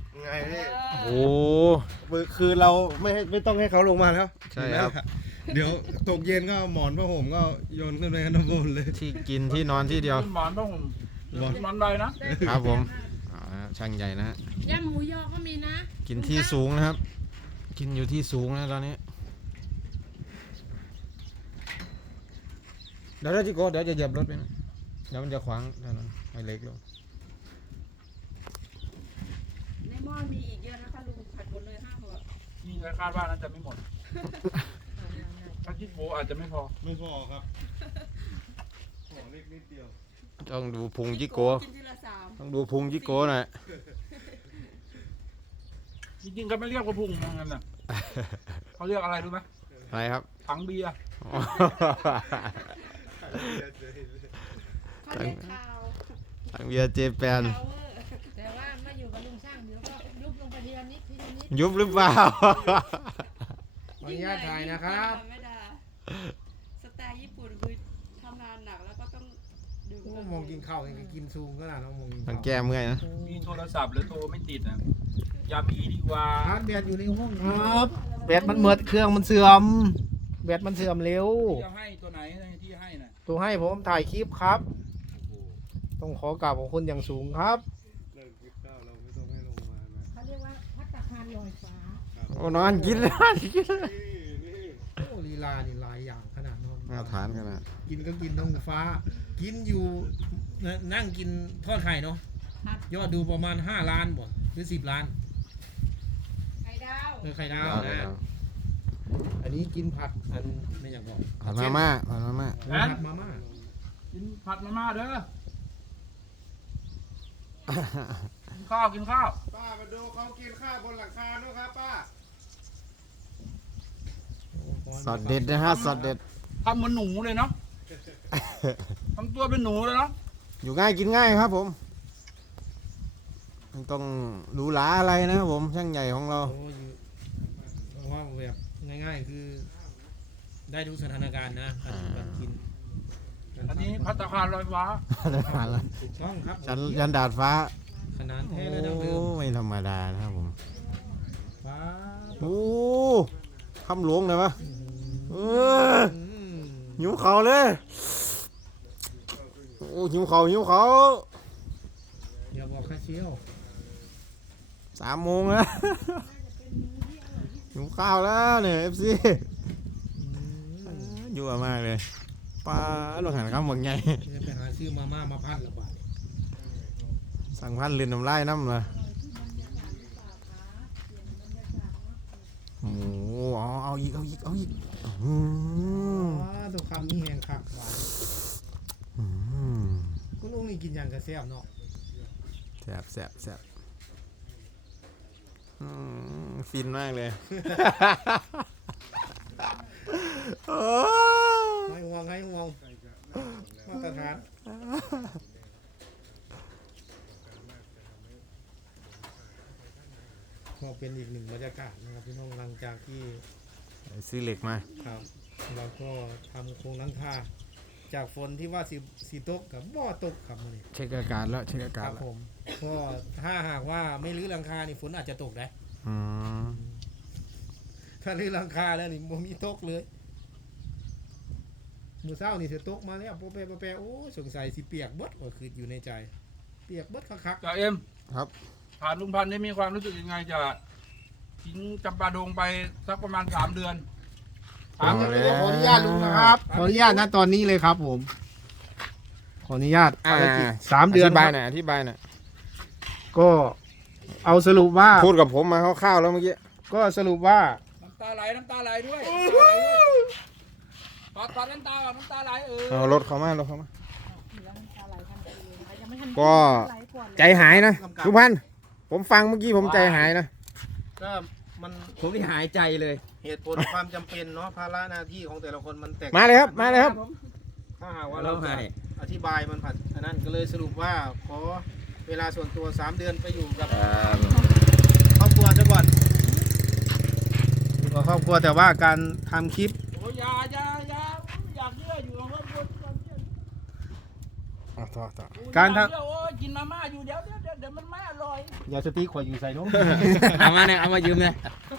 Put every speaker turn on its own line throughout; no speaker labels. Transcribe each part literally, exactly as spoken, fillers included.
ไงพี่
โอ้
คือเราไม่ให้ไม่ต้องให้เขาลงมาแล้ว
ใช่ครับ
เดี๋ยวตกเย็นก็หมอนผ้าห่มก็โยนขึ้นไปข้างบนเลย
ที่กินที่นอนที่เดียว
หมอนต้องผมหมอนใบนะครับ
ผมอ่าช่างใหญ่นะฮะ
ย่ำหมูยอก็มีนะ
กินที่สูงนะครับ กินอยู่ที่สูงนะตอนนี้เดี๋ยวเดี๋ยวจิโก้เดี๋ยวจะเหยียบรถไปนะเดี๋ยวมันจะขวางถนนให้เล็กลง
ในหม้อมีอีกเยอะนะคะลุงผัดหมดเลยห้าห่อ
นี่คาดว่านั้นจะไม่หมดถ้าคิดโบอาจจะไม่พอ
ไม่พอครับของเล็กนิดเดียว
ต้องดูพุงจิโก้
กินทีละสาม
ต้องดูพุงจิโก้หน่อย
จริงๆก็ไม่เรียกว่าพุงนั่นน่ะเขาเรียกอะไรรู้ไหม
อะไรครับ
ถังเบียร์
เขาเรียกข่าว
ทางเบียร์เจแปน
ข่าวเวอร์แต่ว่ามาอยู่กับลุงช่างเดี๋ยวก็ยุบลงไปทีละนิดทีละนิด
ยุบหรือเปล่า
ขออนุญาตถ่ายนะครับ
ไม่ได้สไตล์ญี่ปุ่นคือทำงานหนักแล้วก็ต้องดื่ม
โอ้มองกินข้าวยังกินซูมขนาดน้องมองกิน
มัน
ข้าว
แก้เมื่อยนะ
มีโทรศัพท์หรือโทรไม่ติดนะยามีดีกว่า
ชาร์จแบตอยู่ในห้องครับแบตมันเมิดเครื่องมันเสื่อมแบตมันเสื่อมเร็ว
ที่จะให้ตัวไหนที่ให้น่ะ
ตัวให้ผมถ่ายคลิปครับ ต้องขอกราบของคุณอย่างสูงครับ
เขาเรียกว่าพัตตาคารลอยฟ้า
โอ้นอนกินเลยนอนกินเลย
โอ้ลีลานี่หลายอย่างขนาดน้อง
มาทานขนาด
กินก็กินท้องฟ้า กินอยู่นะนั่งกินทอดไข่เนาะ
ครับ
ยอดดูประมาณห้าล้านบ่หรือสิบล้าน
ไข่ดาว
เออไข่ดาวนะอันนี้กินผัดอันไม่อยากบอก
ผัดมาม่าผัดมาม่า
เออผัดมาม่า
กินผัดมาม่าเด้อกินข้าวกินข้าว
ป้ามาดูเขากินข้าวบนหลังคาด้วยครับป้า
สอดเด็ดนะฮะสอดเด็ด
ทำเหมือนหนูเลยเนาะทำตัวเป็นหนูเลยเนาะ
อยู่ง่ายกินง่ายครับผมไม่ต้องหรูหราอะไรนะครับผมช่างใหญ่ของเรา
โอ้ยเพราะว่าแบบง่ายๆคือ ได้ดูสถานการณ์นะการการกินการ
อันนี้
ทำ
พัตตาคารลอยฟ้า
ถูกต้องครับ
ยันยันดาดฟ้า
ขนาด
โอ้
แท้และดั้งเดิม
ไม่ธรรมดานะครับผม
ฟ้า
โอ้คำหลวงเลยวะเออ
อืม
หิวเขาเลยโอ้หิวเขาหิวเขา
อย่าบอกข้าเชี่ยว
สามโมงแล้วหิวข้าวแล้วเนี่ยเอฟซี
อืม
ยั่วมากเลยปลาลงหันข้าวหมกไง
จะไปหาซื้อมาม่ามาพันละบาท
สั่งพันลินน้ำลายน้ำเลยโอ้โหเอาเอาอีกเอาอีกเอาอีกอืม
อ๋อตัวคำนี้แหงคักบาท
อืม
คุณลุงนี่กินอย่างกระแซบเนาะ
แซ่บแซ่บแซ่บอืมฟินมากเลย โอ้
ให้ห่วงให้ห่วงมาตรฐานก็เป็นอีกหนึ่งบรรยากาศนะครับพี่น้องหลังจากที่
ซื้อเหล็กมา
ครับเราก็ทำโครงหลังคาจากฝนที่ว่าสีสีตกกับบ่อตกครับมื้อนี้
เช็คอากาศแล้วเช็คอา
ค
กาศ
รับ
แล้ว
ผมก็ถ้าหากว่าไม่รื้อหลังคานี่ฝนอาจจะตกได้
อืม
ถ้ารื้อหลังคาแล้วนี่บ่มีตกเลยมื้อเช้านี่สิตกมาแล้วโปะแปะโปะแปะโอ้สงสัยสิเปียกเบิดว่าคืออยู่ในใจ เปียกเบิดคัก
จ่าเอ็ม
ครับ
ผ่านลุงพันธ์ได้มีความรู้สึกยังไงจะทิ้งจำปาดงไปสักประมาณสามเดือน
ๆถามยังไม่ได้ขออนุญาตลุงนะครับขออนุญาตนะตอนนี้เลยครับผม ขออนุญาต
อ่า
ภารกิจสามเดือน
อธิบาย
ครับ
หน่อยอธิบายหน่อย
ก็เอาสรุปว่า
พูดกับผมมาคร่าวๆแล้วเมื่อกี้
ก็สรุปว่า
น้ำตาไหลน้ำตาไหลด้วยน้ำตาไหลด้วยปัดปัดน้ำตาก่อนน้ำตาไหลเออ
เอารถเขามารถเขามา
แล้วมันจะไหลทันทีเลยนะคะยังไม่ทัน
ก็
ไหลก่อนเลย
ใจหายนะทุกพันผมฟังเมื่อกี้ผมใจหายนะ
ก็มัน
ผมที่หายใจเลย
เหตุผลความจำเป็นเนาะภาระหน้าที่ของแต่ละคนมันแตก
มาเลยครับมาเลยครับ
ถ้าหากว่า
เรา
เราจะ
ให้
อธิบายมันผัดอันนั้นก็เลยสรุปว่าขอเวลาส่วนตัวสามเดือนไปอยู่กับครอบครัวซะก่อนอยู่กับครอบครัวแต่ว่าการทำคลิป
โอ้ยอยาอยาอยาอยากเยื่ออยู่กับครอบครัวความเชื่อ
เอาต่อต่อ
การทำ
เดี๋ยวโอ้ยกินมาม่าอยู่เดี๋ยวเดี๋ยวเดี๋ยวเดี๋ยวมันไม่อร่อย
ยาสติขวดอยู่ใส่นม
เอามาเนี่ยเอามายืมเลย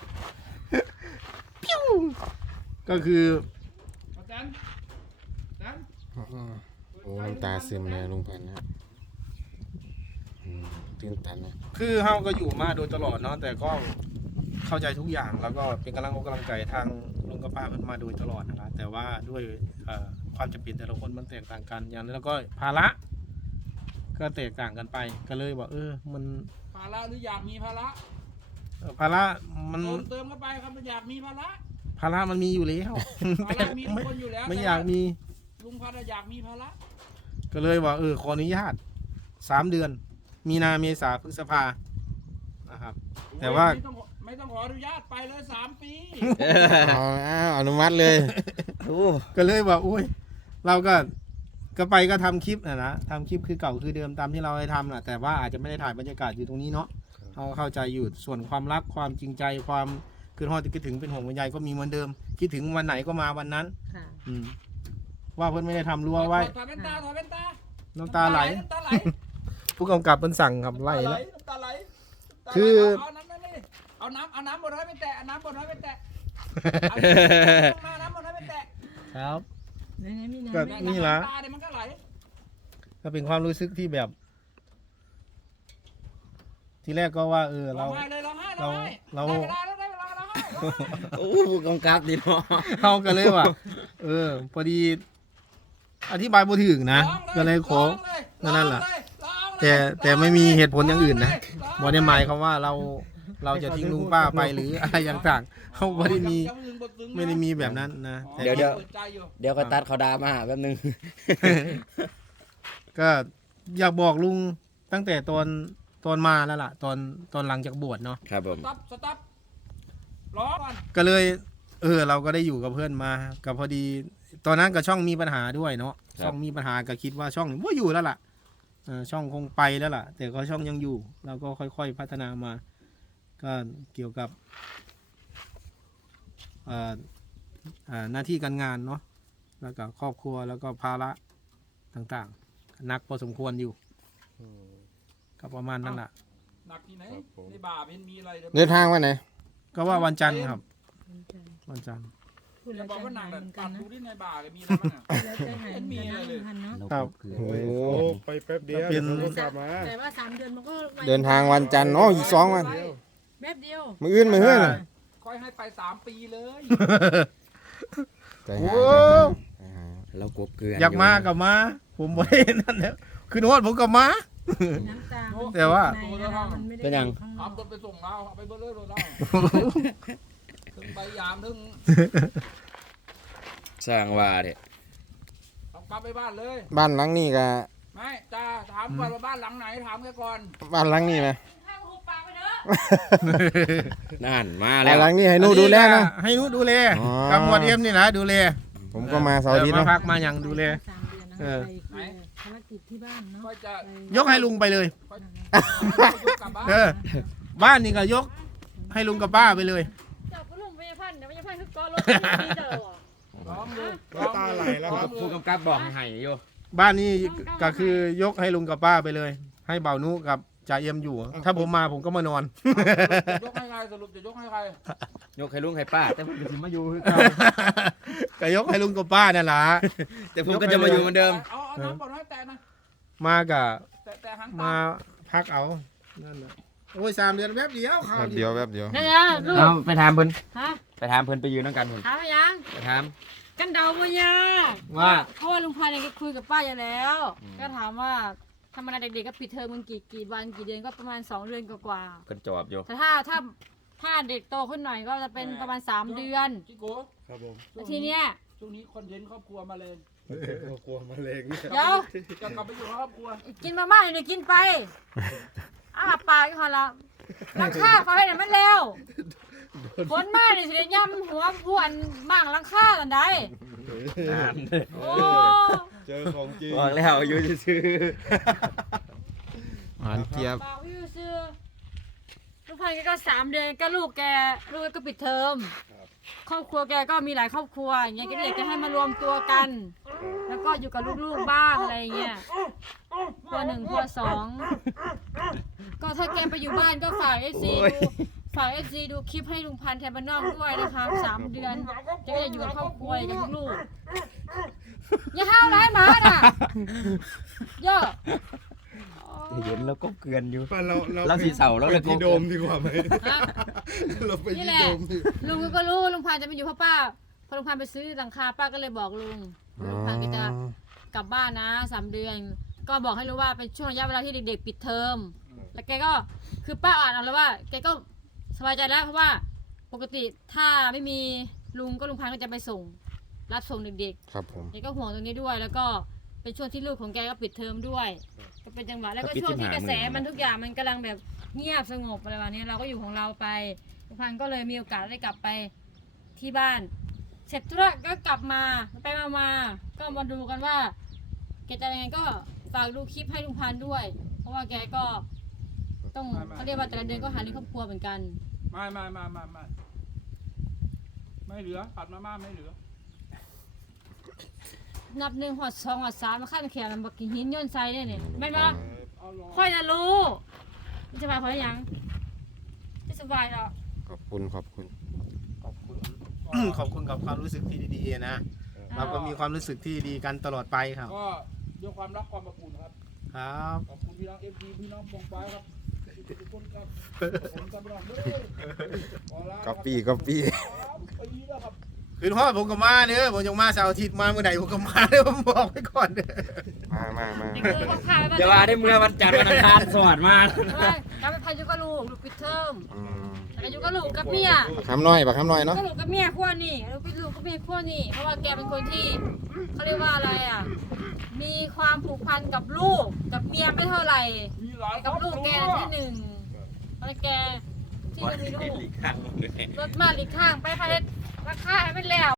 ก็คือ
อาจารย์อาจารย์
อืมโอ้น้ำตาซึมเลยลุงพันธุ์นะอืมตื่นตันนะ
คือเฮาก็อยู่มาโดยตลอดเนาะแต่ก็เข้าใจทุกอย่างแล้วก็เป็นกำลังอกกำลังใจทางลุงกับป้าเพิ่นมาโดยตลอดนะครับแต่ว่าด้วยเอ่อความจำเป็นแต่ละคนมันแตกต่างกันอย่างนั้นแล้วก็ภาระก็แตกต่างกันไปก็เลยว่าเออมัน
ภาระหรืออยากมีภาระ
เอ่อภาระมัน
เติมเติมเข้าไปครับมันอยากมีภาระ
ภาระมันมีอยู่แล้ว
ภาระมีทุกคนอยู่แล้ว
ไม่อยากมี
ลุงพันธุ์อยากมีภาระ
ก็เลยว่าเออขออนุญาตสามเดือน มีนาเมษาพฤษภานะครับ แต่ว่า
ไม่ต้องไม่ต้องขออนุญาตไปเลยสามปี
เอาเอาอนุมัติเลย
โอ้
ก็เลยว่าอุ้ยเราก็ก็ไปก็ทำคลิปนะนะทำคลิปคือเก่าคือเดิมตามที่เราได้ทำนะแต่ว่าอาจจะไม่ได้ถ่ายบรรยากาศอยู่ตรงนี้เนาะเราเข้าใจอยู่ส่วนความรักความจริงใจความคือทอดคิดถึงเป็นห่วงเป็นใยก็มีเหมือนเดิม คิดถึงวันไหนก็มาวันนั้น
ค่ะ
อืมว่าเพิ่นไม่ได้ทำรั้วไว้
ถอดแว่นตาถอดแว่นตา
น้ำตาไหล
น้ำตาไหล
ผู้กำกับเพิ่นสั่งครับไล่แล้ว
น้ำตาไหลน้ำตาไหล
คือ
เอาน้ำนั่นนี่เอาน้ำเอาน้ำบนน้อยไปแตะเอาน้ำบนน้อยไปแตะเอาน้ำมาน้ำบนน้อยไปแตะ
ครับ
ไหนๆมี
ก็
น้ำ
นี่ล่ะ
ตาเดี๋ยวมันก็ไหล
ก็เป็นความรู้สึกที่แบบ ทีแรกก็ว่า เออ
ร้
เรา
องไห้เลยร้องไห้ร้องไห้
เรา
ได้เวลาแล้วได้เวลาร้องไห้ร้องไห้
โอ้ผู้กำกับดีเนาะ
เขาก็เลยว่า เออ พอดี อธิบายบ่ถึงนะ ก็เลยขอ นั่นนั่นแหละ แต่แต่ไม่มีเหตุผลอย่างอื่นนะบ่ได้หมายความว่าเราเราจะทิ้งลุงป้าไปหรืออะไรต่างๆเขาไม่ได้มีไม่ได้มีแบบนั้นนะแต่
เดี๋ยวเดี๋ยว
ปิใจอยู่
เดี๋ยวก็ตัดเขาดามาแป๊บนึง
ก็อยากบอกลุงตั้งแต่ตอนตอนมาแล้วล่ะ ตอนตอนหลังจากบวชเนาะ
ครับผม
สต็อปสต็อปรอก่อน
ก็เลย เออ เราก็ได้อยู่กับเพื่อนมากับพอดี ตอนนั้นกับช่องมีปัญหาด้วยเนาะช่องมีปัญหาก็คิดว่าช่องว่าอยู่แล้วล่ะเออช่องคงไปแล้วล่ะ แต่ก็ช่องยังอยู่ เราก็ค่อยๆพัฒนามา ก็เกี่ยวกับเอ่อเอ่อหน้าที่การงานเนาะแล้วก็ครอบครัวแล้วก็ภาระต่างๆหนักพอสมควรอยู่ก็ประมาณนั้นแหละ
หนักที่ไหนในบ่าเป็นมีอะไร
เดินทางวันไหน
ก็ว่าวันจันทร์ครับ วันจันทร์
พูด
อ
แล้
ย่าว บอก
ใจ
ว่าหนั
หาก ย
แบ
เห
บ
มือนกั
ปั
น
ด
นะ
ดูที่ในบ่าก็มีอะไรบ้างอะ
แล้วใจหายเหมือนกันนะลุงพันธุ์เนาะ
ครับ
โอ้
ไปแป๊บเดียวเป็น
แต่ว่าสามเดือนมันก็ไม่
เดินทางวันจันทร์เนาะอีกสองวัน
แป๊บเดียว
มืออื่นมือเฮือนน่ะ
ค่อยให้ไปสามปีเลย
ใจ
โอ้
หายใจหาย
เรากบเกลือ
อยากมากับมา ผมบ่ได้นั่นแล้วคือโน้ตผมกับมา
น้ำตา
แต่ว่า
ในนะคะมันไม่ได้อยู่ข้างนอ
ขับ
ก
รถไปส่งเราเอาไปเบอร์เลยรถเราถึงไปยามถึง
สร้างว่าเด็
เอากลับไปบ้านเลย
บ้านหลังนี้ก็
ไม่จ้าถามก่อนว่าบ้านหลังไหนถามแค่ก่อน
บ้านหลังนี้นะ
ข้างหูปากไปเด้อ
นั่นมา
บ้า
แล้
น
ว
หลังนี้ให้หนูดูแลนะ
ให้หนูดูแล
อ๋อ
กับหมวดเอ็มนี่นะดูแล
ผมก็มาเสาร์อาทิตย์
มา
เนาะ
พักมาอย่างดูแล
สามเดือนนะ
เออ
ไปคือภารกิจที่บ้านเนาะ
ก็จะ
ยกให้ลุงไปเลย
ค่อยกลับบ้าน
เออ บ้านนี่ก็ยกให้ลุงกับป้าไปเลย
เจ้าก็ลงไปพันเดี๋ยวไม่พันคือก้อนรถที่เจอว่ะ
ร้องดู
ตาไหลแล้วครับ
ผู้กำกับบอกให้อยู่
บ้านนี้ก็คือยกให้ลุงกับป้าไปเลย ให้เบานุกับจ่าเอ็มอยู่ ถ้าผมมาผมก็มานอน
ยกให้ใครสรุปจะยกให้ใคร
ยกให้ลุงให้ป้า แต่ผมก็จะมาอยู่คือเก่า
ก็ยกให้ลุงกับป้านั่นแหละ
แต่ผมก็จะมาอยู่เหมือนเดิม
เอาเอาน้ำบอลให้แตะนะ
มากับ
แตะแตะหางตา
มาพักเอานั่นแหละโอ้ยสามเดือนแป๊บเดียวครั
แป๊บเดียวแป๊บเดียว
นั่นนะลูก
เอาไปถามเพิ่น
ฮะ
ไปถามเพิ่นไปยืนน้ำกันเพิ่น
ถามยัง
ไปถาม
กันเดาบ่ยาก
ว่า
เพราะว่าลุงพันธุ์เนี่ยก็คุยกับป้าอยู่แล้ว ก็ถามว่าธรรมดาเด็กๆก็ปิดเทอมมันกี่กี่วันกี่เดือนก็ประมาณสองเดือนกว่า
เพิ่นจอบอยู่
ๆแต่ถ้าถ้าถ้าเด็กโตขึ้นหน่อยก็จะเป็นประมาณสามเดือน
จิโก้
ครับผม
แล้วทีเนี้ย
ช่วงนี้คอนเทนต์ครอบครัวมาเลย
กลัวมะเร็ง
เดี๋ยว
จะกลับไปอยู่ครอบครัว
กินมาม่าเนี่ยวกินไปอ้าปากก่อนละราคาเขาให้เนี่ยมันเร็วฝนมาเนี่ยสิได้ย่ำหัวพวนมั่งราคาตันใดโอ้
เจอของจริง
บอกแล้วอยู่ซื่อ
หวานเจี๊ยบ
ปากวิวซื้อลูกพันพันแกก็สามเดือนก็ลูกแกลูกแกก็ปิดเทอมครอบครัวแกก็มีหลายครอบครัวอย่างเงี้ยแกก็อยากจะให้มารวมตัวกัน แล้วก็อยู่กับลูกๆบ้างอะไรอย่างเงี้ยครัวหนึ่งครัวสองก็ถ้าแกไปอยู่บ้านก็ฝากเอฟซีดูฝากเอฟซีดูคลิปให้ลุงพันธ์แทนบ้านนอกด้วยนะคะสามเดือนแกก็จะอยู่กับครอบครัวกับลูกๆอย่าห้าวร้ายหมาน่ะเยอะ
เห็นแล้วก็เกลือนอยู่
ป่ะเราเรา
เราสีเสาแล้ว
ไป
เลย
ที่โดมดีกว่าไหม
ฮะ
เราไป
นี่
ที่
แหละ
โดมดิ
ลุงก็รู้ลุงพันธุ์จะไม่อยู่เพราะป้าพอลุงพันธุ์ไปซื้อหลังคาป้าก็เลยบอกลุงลุงพันธุ์ก็จะกลับบ้านนะสามเดือน ก็บอกให้รู้ว่าเป็นช่วงระยะเวลาที่เด็กๆปิดเทอมแล้วแกก็คือป้าอ่านเอาแล้วว่าแกก็สบายใจแล้วเพราะว่าปกติถ้าไม่มีลุงก็ลุงพันธุ์ก็จะไปส่งรับส่งเด็ก
ครับผม
ๆแกก็ห่วงตรงนี้ด้วย แล้วก็เป็นช่วงที่ลูกของแกก็ปิดเทอมด้วย ก็เป็นจังหวะแล้วก็ช่วงที่กระแสมันทุกอย่างมันกำลังแบบเงียบสงบอะไรแบบนี้เราก็อยู่ของเราไปลุงพันธุ์ก็เลยมีโอกาสได้กลับไปที่บ้าน เสร็จธุระก็กลับมาไปมามาก็มาดูกันว่าแกจะยังไงก็ฝากดูคลิปให้ลุงพันธุ์ด้วย เพราะว่าแกก็ต้องเขาเรียกว่าแต่ละเดือนก็หาเลี้ยงครอบครัวเหมือนกัน
ไม่ไม่ไม่ไม่ไม่ไม่เหลือผัดมาม่าไม่เหลือ
นับหนึ่งหอดสองหอดสามมาขั้นแขนมันบักกินหินย่นไซเนี่ยเนี่ยแม่นปะ
เอาลง
ค่อยจะรู้ไม่สบายเพราะยังไม่สบายหรอก
ขอบคุณขอบคุณ
ขอบคุณ
ขอบคุณกับความรู้สึกที่ดีๆนะ เราก็มีความรู้สึกที่ดีกันตลอดไปครับ
ก็ด้วยความรักความอบอุ่นครับ
ครับ
ขอบคุณพี่น้องเอฟซีพี่น้องปองไปครับทุกคนครับผมกับพี่น้องด้วยขอลา
ก๊อปปี้ก๊อปปี้
ปีแล้วครับ
คือพ่อผมก็มาเด้อผมจะมาเสาร์อาทิตย์มาเมื่อใดผมก็มาเด้อผมบอกไว้ก่อนเด้อ
มามามา
นี่คือเขาพาไป
จะว่าได้เมื่อวันจันทร์วันอังคารสวัสดมา
กลับไปพายุก็ลูกลูกปิดเทอม
อืม
พายุก็ลูกกับเมีย
บักคำน้อยบักคำน้อยเนาะ
ก็ลูกกับเมียขั้วนี่ลูกปิดลูกกับเมียขั้วนี่เพราะว่าแกเป็นคนที่เขาเรียกว่าอะไรอ่ะมีความผูกพันกับลูกกับเมียไม่เท่าไหร่
มีหลาย
กับลูกแกที่หนึ่งเพราะแกที่ไม่มีลูกรถมาหลีกข้างไปพาราคาให้ไม่แล้ว